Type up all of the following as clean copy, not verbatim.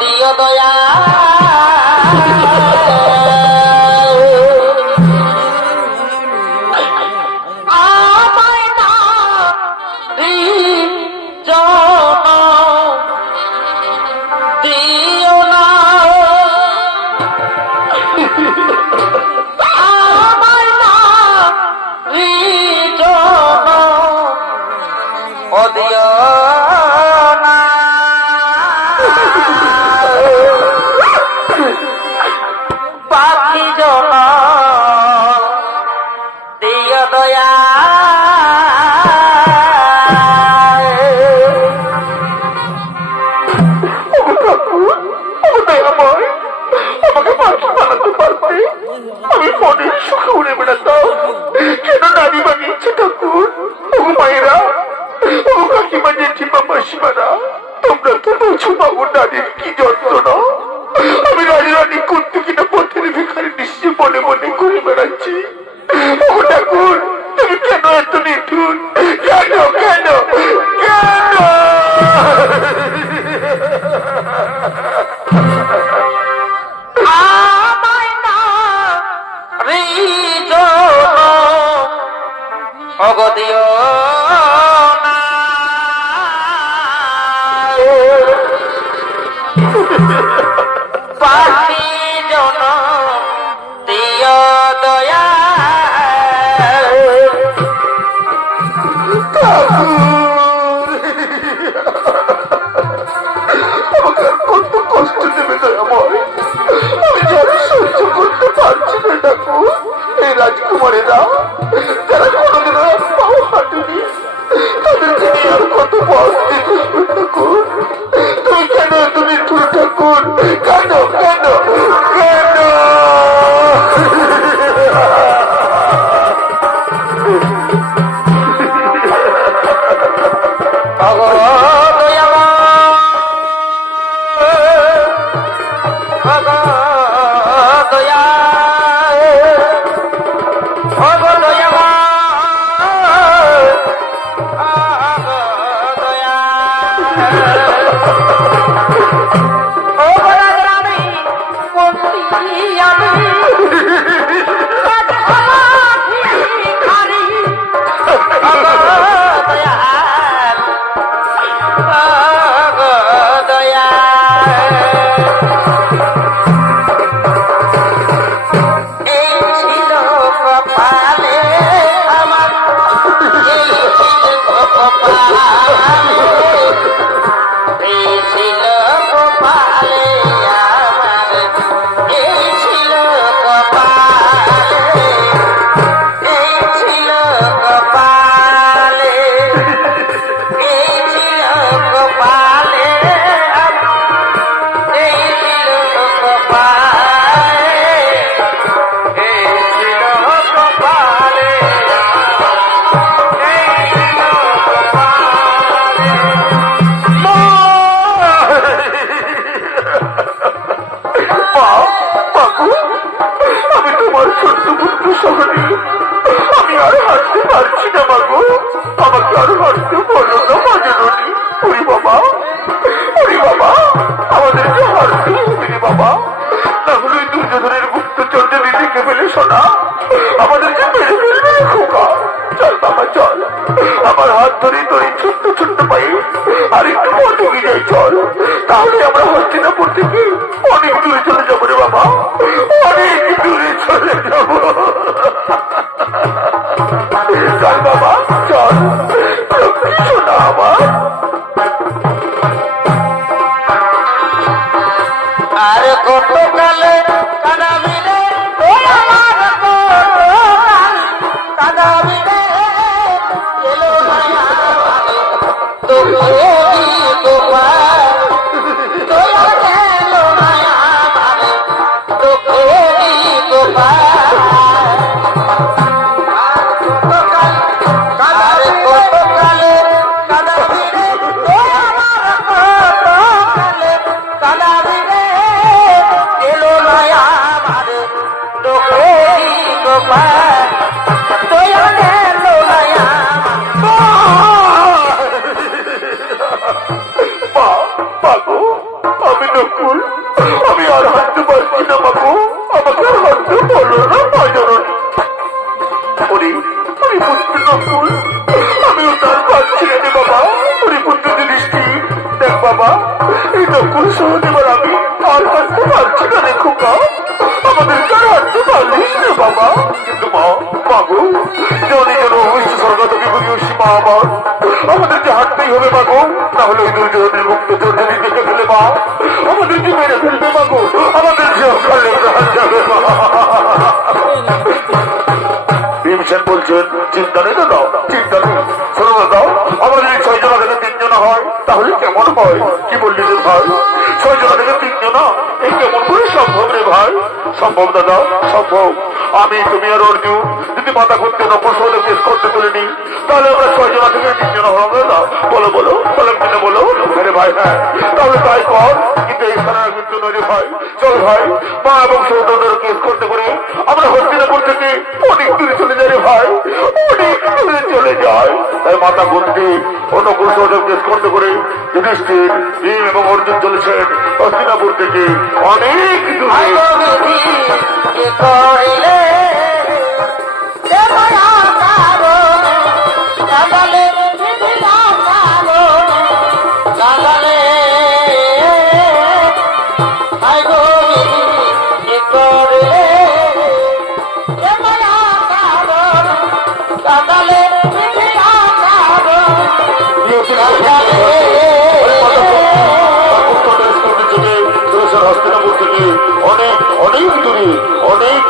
দিও দয়া বাবা ওরে পুত্র যুধিষ্ঠির দেখ বাবা এই নকুল সহদেব আমি আর কাটতে পারছি না রে খোকা আমাদেরকে আর হাঁটতে পারলিস রে বাবা কিন্তু মা মাগো জনে জন অবশ্য স্বর্গতকে বুঝিয়েছি মা আমার আমাদেরকে হাঁটতেই হবে মাগো তাহলে ওই দুর্যোধনের মুক্ত যদি দেখে ফেলে মা আমাদেরকে মেরে ফেলবে মাগো আমাদের যে অকালে প্রাণ যাবে মা ভীমসেন বলছেন চিন্তা নেই দাও চিন্তা নেই শোনো দাও আমাদের 6 জনা থেকে 3 জনা হয় তাহলে কেমন হয় কি বললি রে ভাই 6 জনা থেকে 3 জনা এই কেমন করে সম্ভব রে ভাই সম্ভব দাদা সম্ভব আমি তুমি আর অর্জুন যদি মাথা ঘুরতে নকল সহজে পেশ করতে তুলিনি তাহলে আমরা 6 জনা থেকে 3 জনা হলাম না বলো বলো বলো কিনে বলো রে ভাই হ্যাঁ তাহলে তাই কর কিন্তু এই সারা কিন্তু নয় রে ভাই চল ভাই মা এবং সহোদরদের কেস করতে করে আমরা হস্তিনাপুর থেকে অনেক দূরে চলে যাই রে ভাই অনেক দূরে চলে যায় তাই মাথা ঘুরতে অন্য কৌশল কেস করতে করে যুধিষ্ঠির ভীম এবং অর্জুন চলেছেন হস্তিনাপুর থেকে অনেক দূরে হস্তিনাপুর থেকে অনেক অনেক দূরে অনেক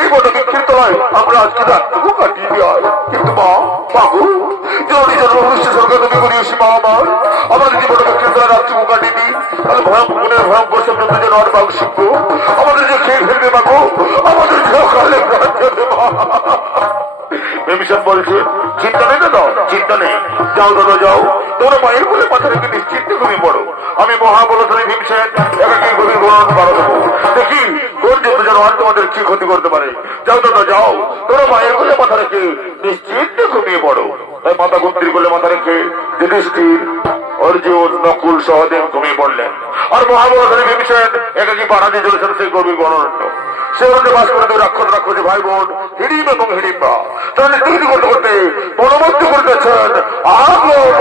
এই বড় বৃক্ষের তলায় আমরা আজকে রাতটুকু কাটিয়ে দেয় কিন্তু মা বাবু জননী জন্মভূষ্ঠ স্বর্গ তুমি করিয়েছি মা আমার আমরা যদি বড় বৃক্ষের তলায় রাতটুকু কাটিয়ে দিই তাহলে ভয়ঙ্কর শব্দ যেন আর বাঘ শিখবো আমাদের যে খেয়ে ফেলবে বাবু আমাদের যে অকালে প্রাণ যাবে মা ভীমসেন বলছে চিন্তা নেই দাদা চিন্তা নেই যাও দাদা যাও তোমরা মায়ের বলে মাথা রেখে নিশ্চিন্তে ঘুমিয়ে পড়ো আমি মহাবলশালী ভীমসেন একাকে গভীর গ্রহণ করা দেবো দেখি কোন যত যেন আর তোমাদের কি ক্ষতি করতে পারে যাও দাদা যাও তোমরা মায়ের বলে মাথা রেখে নিশ্চিন্তে ঘুমিয়ে পড়ো তাই মাথা গুন্তির বলে মাথা রেখে যুধিষ্ঠির অর্জুন নকুল সহদেব ঘুমিয়ে পড়লেন আর মহাবলশালী ভীমসেন একাকি পাড়া দিয়ে চলেছেন সেই গভীর গণরণ্য সে অরণ্যে বাস করে রাক্ষস ভাই বোন হিড়িম এবং হিড়িম্বা তারা নিত্যগতি করতে করতে মনোমুগ্ধ করতেছেন আগমন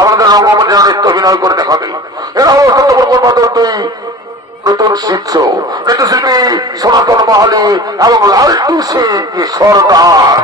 আমাদের রঙ্গমঞ্চে নৃত্য অভিনয় করে দেখাবে এরা নতুন শিষ্য নৃত্যশিল্পী সনাতন মাহালি এবং লালটু সিং সরদার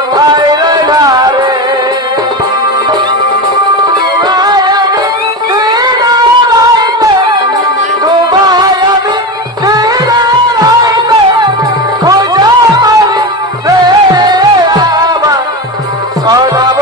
কোথায় রইলা Junior,